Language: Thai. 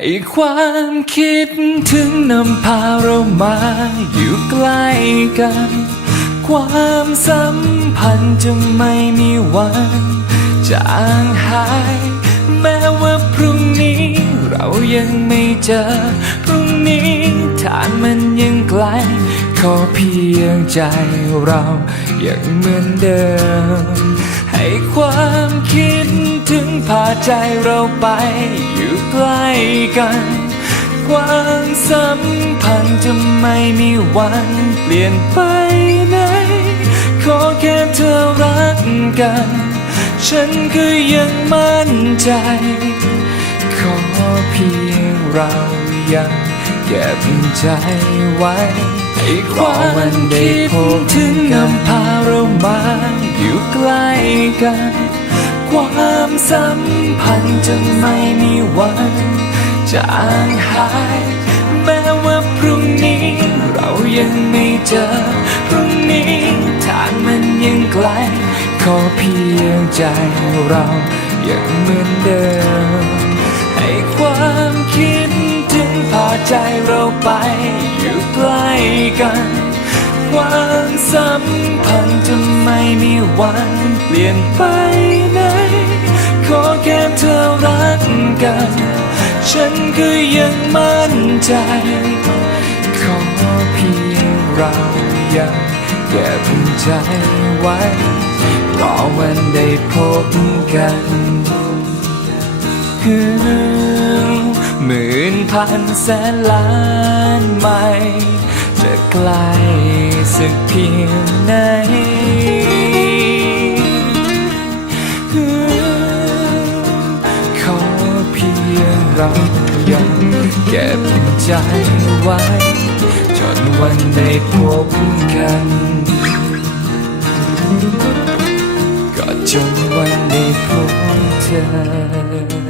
ให้ความคิดถึงนำพาเรามาอยู่ใกล้กัน ความสัมพันธ์จะไม่มีวันจางหาย แม้ว่าพรุ่งนี้เรายังไม่เจอ พรุ่งนี้ทางมันยังไกล ขอเพียงใจเรายังเหมือนเดิม ให้ความคิด พาใจเราไปอยู่ใกล้กัน ความสัมพันธ์จะไม่มีวันเปลี่ยนไปไหน ขอแค่เธอรักกัน ฉันก็ยังมั่นใจ ขอเพียงเรายังเก็บใจไว้ให้ความคิดถึงนำพาเรามาอยู่ใกล้กัน ความสัมพันธ์จะไม่มีวันจางหาย แม้ว่าพรุ่งนี้เรายังไม่เจอ พรุ่งนี้ทางมันยังไกล ขอเพียงใจเรายังเหมือนเดิม ให้ความคิดถึงพาใจเราไปอยู่ใกล้กันความสัมพันธ์จะไม่มีวันเปลี่ยนไป ขอแค่เธอรักกัน ฉันก็ยังมั่นใจ ขอเพียงเรายังเก็บใจไว้รอวันได้พบกันหมื่นพันแสนล้านไมล์จะไกลสักเพียงไหน เรายังเก็บใจไว้ จนวันได้พบกันก็จนวันได้พบเธอ